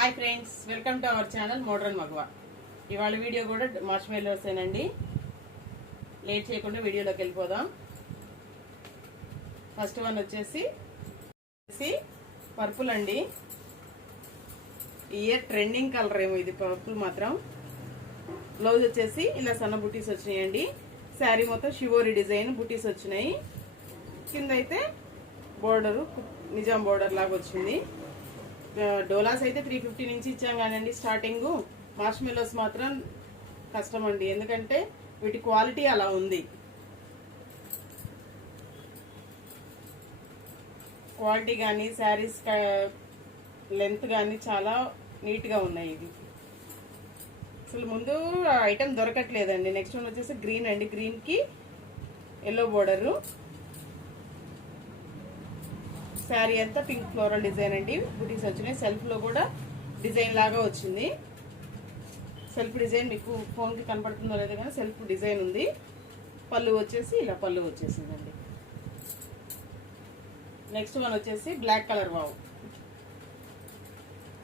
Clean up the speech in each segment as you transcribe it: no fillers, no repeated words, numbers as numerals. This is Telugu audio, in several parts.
Hi friends, welcome to our channel modern మగవా. ఇవాళ వీడియో కూడా మార్ష్మెల్లోసేనండి. లేట్ చేయకుండా వీడియోలోకి వెళ్ళిపోదాం. ఫస్ట్ వన్ వచ్చేసి పర్పుల్ అండి. ఇయర్ ట్రెండింగ్ కలర్ ఏమో ఇది పర్పుల్ మాత్రం. బ్లౌజ్ వచ్చేసి ఇలా సన్న బుటీస్ వచ్చినాయండి. శారీ మొత్తం షివోరి డిజైన్ బుటీస్ వచ్చినాయి. కింద అయితే బోర్డరు నిజాం బోర్డర్ లాగా వచ్చింది. డోలాస్ అయితే 350 నుంచి ఇచ్చాం కానండి స్టార్టింగ్. మార్ష్మెల్లోస్ మాత్రం కష్టం అండి, ఎందుకంటే వీటి క్వాలిటీ అలా ఉంది. క్వాలిటీ కానీ శారీస్ లెంత్ కానీ చాలా నీట్గా ఉన్నాయి. ఇవి అసలు ముందు ఐటమ్ దొరకట్లేదండి. నెక్స్ట్ వన్ వచ్చేసి గ్రీన్ అండి. గ్రీన్కి ఎల్లో బోర్డరు. శారీ అంతా పింక్ ఫ్లోరల్ డిజైన్ అండి. బుటీస్ వచ్చినాయి. సెల్ఫ్లో కూడా డిజైన్ లాగా వచ్చింది. సెల్ఫ్ డిజైన్ మీకు ఫోన్కి కనపడుతుందో లేదో కానీ సెల్ఫ్ డిజైన్ ఉంది. పళ్ళు వచ్చేసి ఇలా పళ్ళు వచ్చేసిందండి. నెక్స్ట్ వన్ వచ్చేసి బ్లాక్ కలర్ వావ్.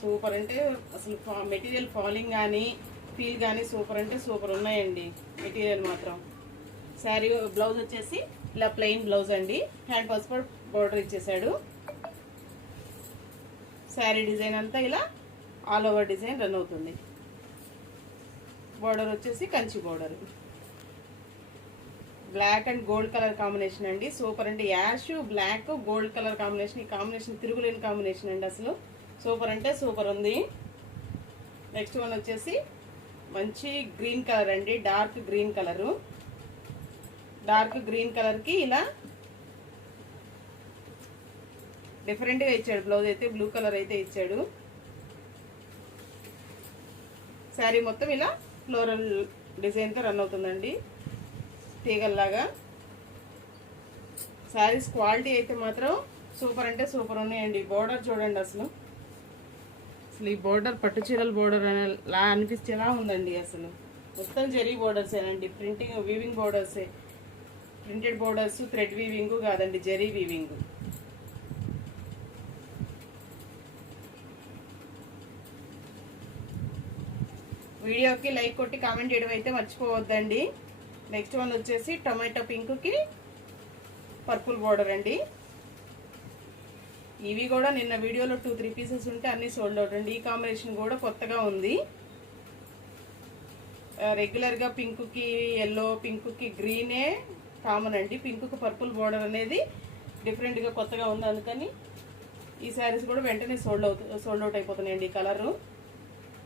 సూపర్ అంటే అసలు మెటీరియల్ ఫాలింగ్ కానీ ఫీల్ కానీ సూపర్ అంటే సూపర్ ఉన్నాయండి మెటీరియల్ మాత్రం. శారీ బ్లౌజ్ వచ్చేసి ఇలా ప్లెయిన్ బ్లౌజ్ అండి. హ్యాండ్ పసుపు బోర్డర్ ఇచ్చేసాడు. శారీ డిజైన్ అంతా ఇలా ఆల్ ఓవర్ డిజైన్ రన్ అవుతుంది. బోర్డర్ వచ్చేసి Kanchi border. Black and gold colour combination అండి. సూపర్ అంటే ash black gold colour combination. ఈ కాంబినేషన్ తిరుగులేని కాంబినేషన్ అండి. అసలు సూపర్ అంటే సూపర్ ఉంది. నెక్స్ట్ వన్ వచ్చేసి మంచి గ్రీన్ కలర్ అండి. Dark green colour. Dark green కలర్కి ఇలా డిఫరెంట్గా ఇచ్చాడు. బ్లౌజ్ అయితే బ్లూ కలర్ అయితే ఇచ్చాడు. శారీ మొత్తం ఇలా ఫ్లోరల్ డిజైన్తో రన్ అవుతుందండి, తీగల్లాగా. శారీస్ క్వాలిటీ అయితే మాత్రం సూపర్ అంటే సూపర్ ఉన్నాయండి. బోర్డర్ చూడండి అసలు ఈ బోర్డర్ పట్టు చీరల బోర్డర్ అలా అనిపించేలా ఉందండి. అసలు మొత్తం జరీ బోర్డర్సేనండి. ప్రింటింగ్ వీవింగ్ బోర్డర్సే. ప్రింటెడ్ బోర్డర్స్, థ్రెడ్ వీవింగ్ కాదండి, జరీ వీవింగ్. వీడియోకి లైక్ కొట్టి కామెంట్ చేయడం అయితే మర్చిపోవద్దండి. నెక్స్ట్ వన్ వచ్చేసి టొమాటో పింక్కి పర్పుల్ బోర్డర్ అండి. ఇవి కూడా నిన్న వీడియోలో 2-3 పీసెస్ ఉంటే అన్ని సోల్డ్ అవుట్ అండి. ఈ కాంబినేషన్ కూడా కొత్తగా ఉంది. రెగ్యులర్గా పింక్కి ఎల్లో, పింక్కి గ్రీనే కామన్ అండి. పింక్కి పర్పుల్ బోర్డర్ అనేది డిఫరెంట్గా కొత్తగా ఉంది. అందుకని ఈ శారీస్ కూడా వెంటనే సోల్డ్ అవుట్ అయిపోతున్నాయండి ఈ కలరు.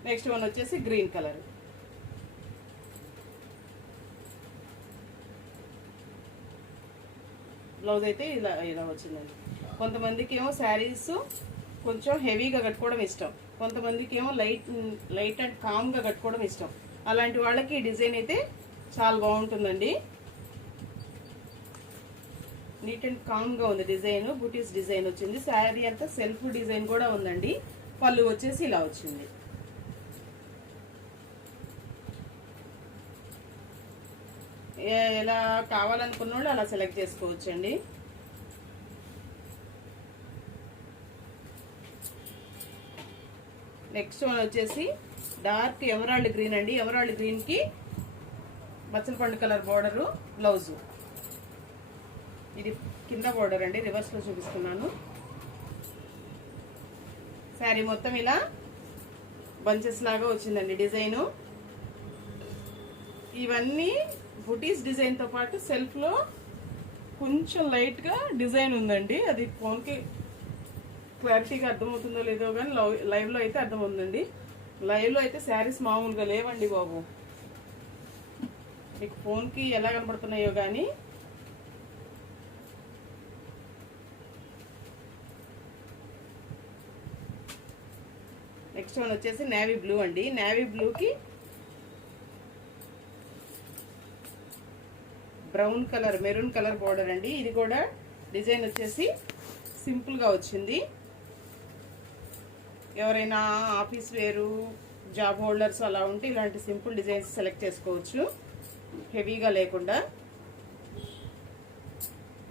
నెక్స్ట్ వన్ వచ్చేసి గ్రీన్ కలర్. బ్లౌజ్ అయితే ఇలా ఇలా వచ్చిందండి. కొంతమందికి ఏమో శారీస్ కొంచెం హెవీగా కట్టుకోవడం ఇష్టం, కొంతమందికి ఏమో లైట్ అండ్ కామ్గా కట్టుకోవడం ఇష్టం. అలాంటి వాళ్ళకి ఈ డిజైన్ అయితే చాలా బాగుంటుందండి. నీట్ అండ్ కామ్గా ఉంది డిజైన్. బుటీస్ డిజైన్ వచ్చింది. శారీ అంతా సెల్ఫ్ డిజైన్ కూడా ఉందండి. పళ్ళు వచ్చేసి ఇలా వచ్చింది. ఎలా కావాలనుకున్న వాళ్ళు అలా సెలెక్ట్ చేసుకోవచ్చు అండి. నెక్స్ట్ వన్ వచ్చేసి డార్క్ ఎమరాల్డ్ గ్రీన్ అండి. ఎమరాల్డ్ గ్రీన్కి బచ్చల పండు కలర్ బోర్డరు, బ్లౌజు. ఇది కింద బోర్డర్ అండి, రివర్స్లో చూపిస్తున్నాను. శారీ మొత్తం ఇలా బంచెస్ లాగా వచ్చిందండి డిజైను. ఇవన్నీ బుటీస్ డిజైన్తో పాటు సెల్ఫ్లో కొంచెం లైట్గా డిజైన్ ఉందండి. అది ఫోన్కి క్లారిటీగా అర్థమవుతుందో లేదో కానీ లైవ్లో అయితే అర్థమవుతుందండి. లైవ్లో అయితే శారీస్ మామూలుగా లేవండి బాబు. మీకు ఫోన్కి ఎలా కనపడుతున్నాయో కానీ నెక్స్ట్ వన్ వచ్చేసి నేవీ బ్లూ అండి. నేవీ బ్లూకి brown colour, maroon colour border అండి. ఇది కూడా డిజైన్ వచ్చేసి సింపుల్గా వచ్చింది. ఎవరైనా ఆఫీస్ వేరు, జాబ్ హోల్డర్స్ అలా ఉంటే ఇలాంటి సింపుల్ డిజైన్స్ సెలెక్ట్ చేసుకోవచ్చు, హెవీగా లేకుండా.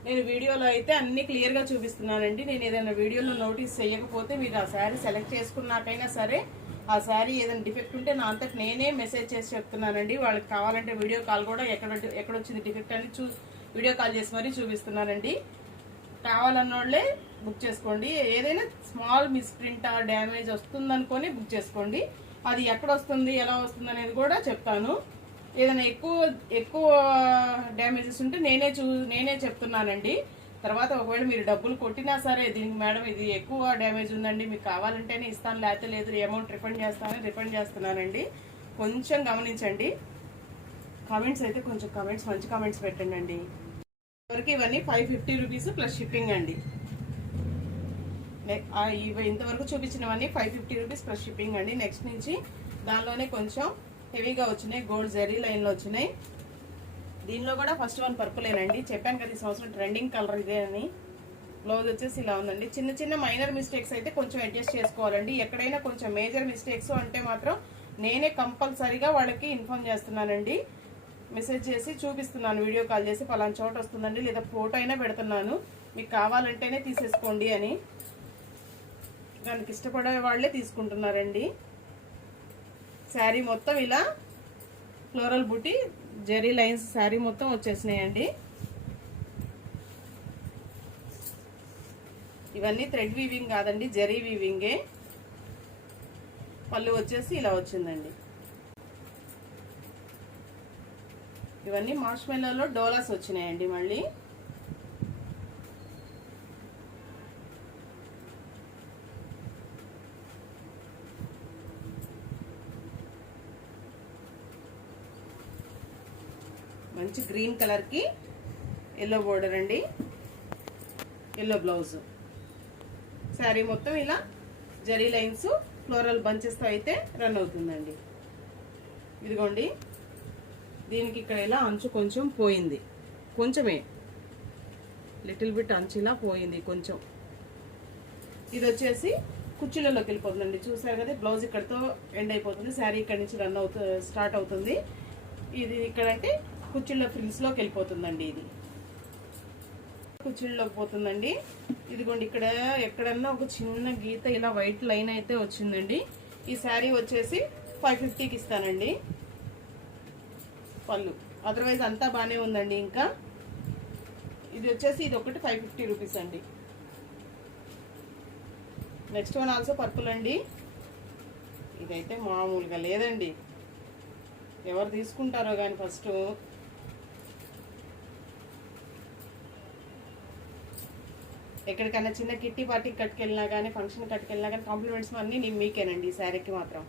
నేను వీడియోలో అయితే అన్ని క్లియర్గా చూపిస్తున్నానండి. నేను ఏదైనా వీడియోలో నోటీస్ చేయకపోతే మీరు ఆ శారీ సెలెక్ట్ చేసుకున్నాకైనా సరే ఆ శారీ ఏదైనా డిఫెక్ట్ ఉంటే నా అంతటి నేనే మెసేజ్ చేసి చెప్తున్నానండి. వాళ్ళకి కావాలంటే వీడియో కాల్ కూడా ఎక్కడొచ్చింది డిఫెక్ట్ అని వీడియో కాల్ చేసి మరీ చూపిస్తున్నానండి. కావాలన్న వాళ్ళే బుక్ చేసుకోండి. ఏదైనా స్మాల్ మిస్ప్రింట్ డ్యామేజ్ వస్తుందనుకొని బుక్ చేసుకోండి. అది ఎక్కడ వస్తుంది ఎలా వస్తుంది అనేది కూడా చెప్తాను. ఏదైనా ఎక్కువ డ్యామేజెస్ ఉంటే నేనే చెప్తున్నానండి. తర్వాత ఒకవేళ మీరు డబ్బులు కొట్టినా సరే దీనికి మేడం ఇది ఎక్కువ డ్యామేజ్ ఉందండి మీకు కావాలంటేనే ఇస్తాను లేకపోతే లేదు అమౌంట్ రిఫండ్ చేస్తున్నానండి. కొంచెం గమనించండి. కామెంట్స్ అయితే కొంచెం మంచి కామెంట్స్ పెట్టండి అండి. వరకు ఇవన్నీ 550 రూపీస్ ప్లస్ షిప్పింగ్ అండి. ఇంతవరకు చూపించినవన్నీ 550 రూపీస్ ప్లస్ షిప్పింగ్ అండి. నెక్స్ట్ నుంచి దానిలోనే కొంచెం హెవీగా వచ్చినాయి, గోల్డ్ జెరీ లైన్లో వచ్చినాయి. దీనిలో కూడా ఫస్ట్ వన్ పర్పులేనండి. చెప్పాను కదా ఈ సంవత్సరం ట్రెండింగ్ కలర్ ఇదే అని. బ్లౌజ్ వచ్చేసి ఇలా ఉందండి. చిన్న మైనర్ మిస్టేక్స్ అయితే కొంచెం అడ్జస్ట్ చేసుకోవాలండి. ఎక్కడైనా కొంచెం మేజర్ మిస్టేక్స్ అంటే మాత్రం నేనే కంపల్సరీగా వాళ్ళకి ఇన్ఫార్మ్ చేస్తున్నానండి. మెసేజ్ చేసి చూపిస్తున్నాను, వీడియో కాల్ చేసి పలానా చోట వస్తుందండి, లేదా ఫోటో అయినా పెడుతున్నాను, మీకు కావాలంటేనే తీసేసుకోండి అని. దానికి ఇష్టపడే వాళ్ళే తీసుకుంటున్నారండి. శారీ మొత్తం ఇలా ఫ్లోరల్ బుటీ జెరీ లైన్స్ శారీ మొత్తం వచ్చేసినాయండి. ఇవన్నీ థ్రెడ్ వీవింగ్ కాదండి, జెరీ వీవింగే. పళ్ళు వచ్చేసి ఇలా వచ్చిందండి. ఇవన్నీ మార్ష్మెల్లోలో డోలాస్ వచ్చినాయండి. మళ్ళీ మంచి గ్రీన్ కలర్ కి ఎల్లో బోర్డర్ అండి, ఎల్లో బ్లౌజ్. శారీ మొత్తం ఇలా జరీ లైన్స్ ఫ్లోరల్ బంచెస్ తో అయితే రన్ అవుతుందండి. ఇదిగోండి, దీనికి ఇక్కడ ఇలా అంచు కొంచెం పోయింది, కొంచెమే లిటిల్ బిట్ అంచు ఇలా పోయింది కొంచెం. ఇది వచ్చేసి కుర్చీలలోకి వెళ్ళిపోతుందండి. చూసారు కదా, బ్లౌజ్ ఇక్కడతో ఎండ్ అయిపోతుంది, శారీ ఇక్కడ నుంచి స్టార్ట్ అవుతుంది. ఇది ఇక్కడంటే కుర్చీల్లో ఫ్రిల్స్ లోకి వెళ్ళిపోతుందండి. ఇది కుర్చీల్లోకి పోతుందండి. ఇదిగోండి, ఇక్కడ ఎక్కడన్నా ఒక చిన్న గీత ఇలా వైట్ లైన్ అయితే వచ్చిందండి. ఈ శారీ వచ్చేసి 550కి ఇస్తానండి పళ్ళు. అదర్వైజ్ అంతా బాగానే ఉందండి. ఇంకా ఇది వచ్చేసి ఇది ఒకటి 550 రూపీస్ అండి. నెక్స్ట్ వన్ ఆల్సో పర్పుల్ అండి. ఇదైతే మామూలుగా లేదండి, ఎవరు తీసుకుంటారో కానీ ఫస్ట్ ఎక్కడికైనా చిన్న కిట్టి పార్టీకి కట్టుకెళ్ళినా కానీ ఫంక్షన్ కట్టుకెళ్ళినా కానీ కాంప్లిమెంట్స్ అన్నీ నేను మీకేనండి. ఈ శారీకి మాత్రం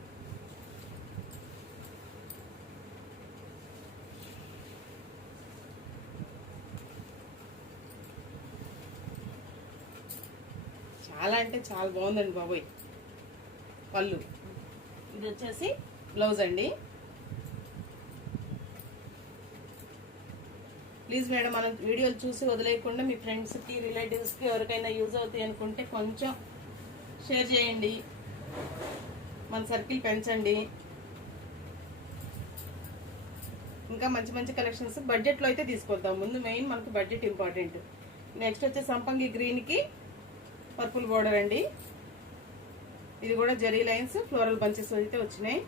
చాలా అంటే చాలా బాగుందండి బాబోయ్. పళ్ళు ఇది వచ్చేసి బ్లౌజ్ అండి. ప్లీజ్ మేడం, మనం వీడియోలు చూసి వదిలేయకుండా మీ ఫ్రెండ్స్కి రిలేటివ్స్కి ఎవరికైనా యూజ్ అవుతాయి అనుకుంటే కొంచెం షేర్ చేయండి, మన సర్కిల్ పెంచండి. ఇంకా మంచి కలెక్షన్స్ బడ్జెట్లో అయితే తీసుకొద్దాం. ముందు మెయిన్ మనకు బడ్జెట్ ఇంపార్టెంట్. నెక్స్ట్ వచ్చే సంపంగి గ్రీన్కి పర్పుల్ బోర్డర్ అండి. ఇది కూడా జరీ లైన్స్ ఫ్లోరల్ బంచెస్ అయితే వచ్చినాయి.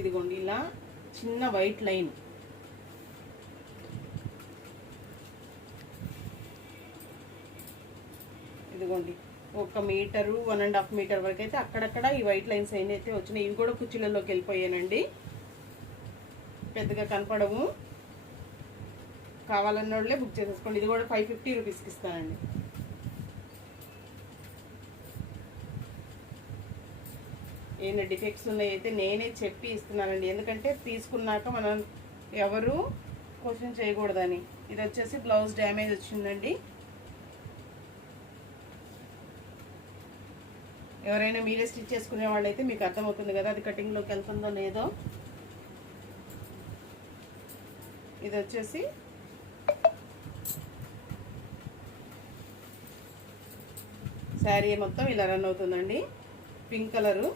ఇదిగోండి, ఇలా చిన్న వైట్ లైన్. ఇదిగోండి, 1 మీటరు 1.5 మీటర్ వరకు అయితే అక్కడక్కడ ఈ వైట్ లైన్స్ అయితే వచ్చినాయి. ఇవి కూడా కుర్చీలలోకి వెళ్ళిపోయానండి, పెద్దగా కనపడవు. కావాలన్న వాళ్ళే బుక్ చేసేసుకోండి. ఇది కూడా 550 రూపీస్కి ఇస్తానండి. ఏమైనా డిఫెక్ట్స్ ఉన్నాయి అయితే నేనే చెప్పి ఇస్తున్నానండి, ఎందుకంటే తీసుకున్నాక మనం ఎవరు క్వశ్చన్ చేయకూడదని. ఇది వచ్చేసి బ్లౌజ్ డ్యామేజ్ వచ్చిందండి. ఎవరైనా మీరే స్టిచ్ చేసుకునే వాళ్ళైతే మీకు అర్థమవుతుంది కదా అది కటింగ్లోకి వెళ్తుందో లేదో. ఇది వచ్చేసి శారీ మొత్తం ఇలా రన్ అవుతుందండి. పింక్ కలరు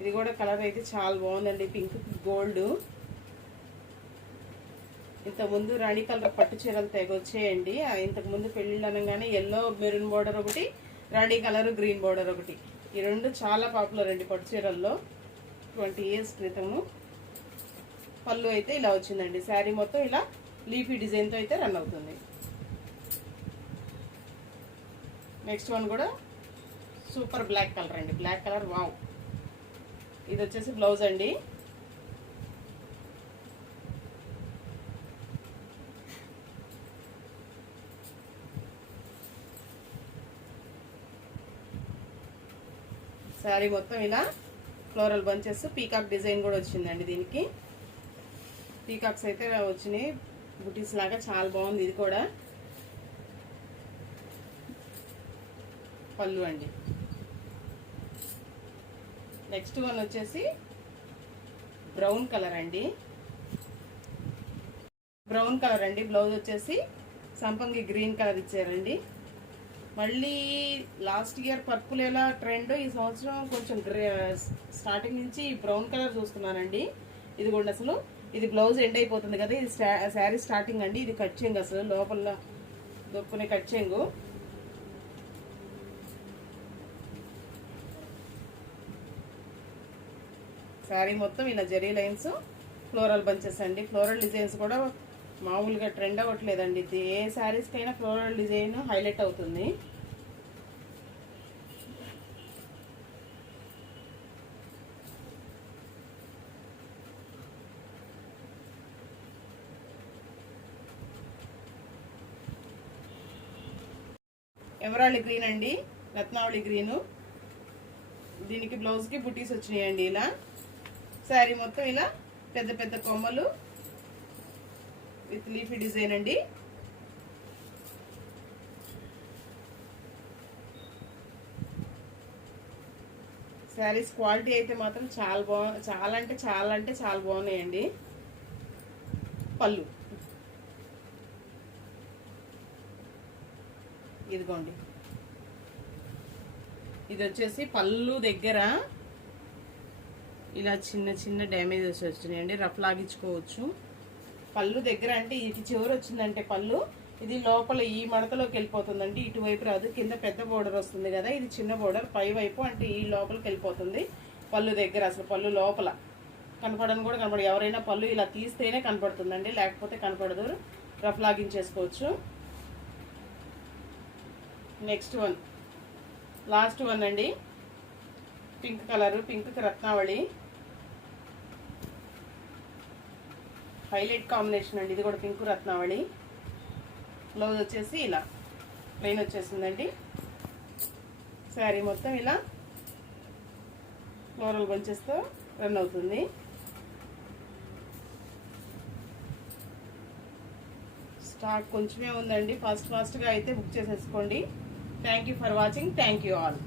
ఇది కూడా కలర్ అయితే చాలా బాగుందండి, పింక్ గోల్డ్. ఇంతకుముందు రాణి కలర్ పట్టు చీరలు తెగ వచ్చేయండి. ఇంతకుముందు పెళ్ళిళ్ళు అనగానే ఎల్లో మెరూన్ బోర్డర్ ఒకటి, రాణి కలర్ గ్రీన్ బోర్డర్ ఒకటి, ఈ రెండు చాలా పాపులర్ అండి పట్టు చీరల్లో 20 years క్రితము. పళ్ళు అయితే ఇలా వచ్చిందండి. శారీ మొత్తం ఇలా లీఫీ డిజైన్తో అయితే రన్ అవుతుంది. నెక్స్ట్ వన్ కూడా సూపర్ బ్లాక్ కలర్ అండి, బ్లాక్ కలర్ వావ్. ఇది వచ్చేసి బ్లౌజ్ అండి. శారీ మొత్తం ఇలా ఫ్లోరల్ బంచెస్, పీకాక్ డిజైన్ కూడా వచ్చిందండి. దీనికి పీకాక్స్ అయితే వచ్చినాయి బుటీస్ లాగా, చాలా బాగుంది. ఇది కూడా పళ్ళు అండి. నెక్స్ట్ వన్ వచ్చేసి బ్రౌన్ కలర్ అండి, బ్రౌన్ కలర్ అండి. బ్లౌజ్ వచ్చేసి సంపంగి గ్రీన్ కలర్ ఇచ్చారండి. మళ్ళీ లాస్ట్ ఇయర్ పర్పుల్ ఎలా ట్రెండ్, ఈ సంవత్సరం కొంచెం స్టార్టింగ్ నుంచి బ్రౌన్ కలర్ చూస్తున్నానండి. ఇది కూడా అసలు ఇది బ్లౌజ్ ఎండ్ అయిపోతుంది కదా, ఇది శారీ స్టార్టింగ్ అండి. ఇది కట్ చెంగు, అసలు లోపల దొక్కునే కట్ చెంగు. శారీ మొత్తం ఇలా జరీ లైన్స్, ఫ్లోరల్ బంచెస్ అండి. ఫ్లోరల్ డిజైన్స్ కూడా మామూలుగా ట్రెండ్ అవ్వట్లేదండి. ఇది ఏ శారీస్కైనా ఫ్లోరల్ డిజైన్ హైలైట్ అవుతుంది. ఎమరాల్డ్ గ్రీన్ అండి, రత్నావళి గ్రీను. దీనికి బ్లౌజ్కి బుటీస్ వచ్చినాయండి ఇలా. శారీ మొత్తం ఇలా పెద్ద పెద్ద కొమ్మలు విత్ లీఫీ డిజైన్ అండి. శారీస్ క్వాలిటీ అయితే మాత్రం చాలా అంటే చాలా బాగున్నాయండి. పళ్ళు ఇదిగోండి, ఇది వచ్చేసి పళ్ళు దగ్గర ఇలా చిన్న చిన్న డ్యామేజెస్ వచ్చినాయండి, రఫ్ లాగించుకోవచ్చు. పళ్ళు దగ్గర అంటే ఇటు చివరి వచ్చిందంటే పళ్ళు, ఇది లోపల ఈ మడతలోకి వెళ్ళిపోతుందండి. ఇటువైపు రాదు, కింద పెద్ద బోర్డర్ వస్తుంది కదా, ఇది చిన్న బోర్డర్ పై వైపు అంటే ఈ లోపలికి వెళ్ళిపోతుంది. పళ్ళు దగ్గర అసలు పళ్ళు లోపల కనపడని కూడా కనపడదు. ఎవరైనా పళ్ళు ఇలా తీస్తేనే కనపడుతుందండి, లేకపోతే కనపడదు. రఫ్ లాగించేసుకోవచ్చు. నెక్స్ట్ వన్ లాస్ట్ వన్ అండి, pink colour, pink Ratnavali highlight combination అండి. ఇది కూడా పింక్ రత్నావళి. బ్లౌజ్ వచ్చేసి ఇలా ప్లెయిన్ వచ్చేసిందండి. శారీ మొత్తం ఇలా ఫ్లోరల్ బంచెస్తో రన్ అవుతుంది. స్టాక్ కొంచెమే ఉందండి, ఫాస్ట్గా అయితే బుక్ చేసేసుకోండి. Thank you for watching. Thank you all.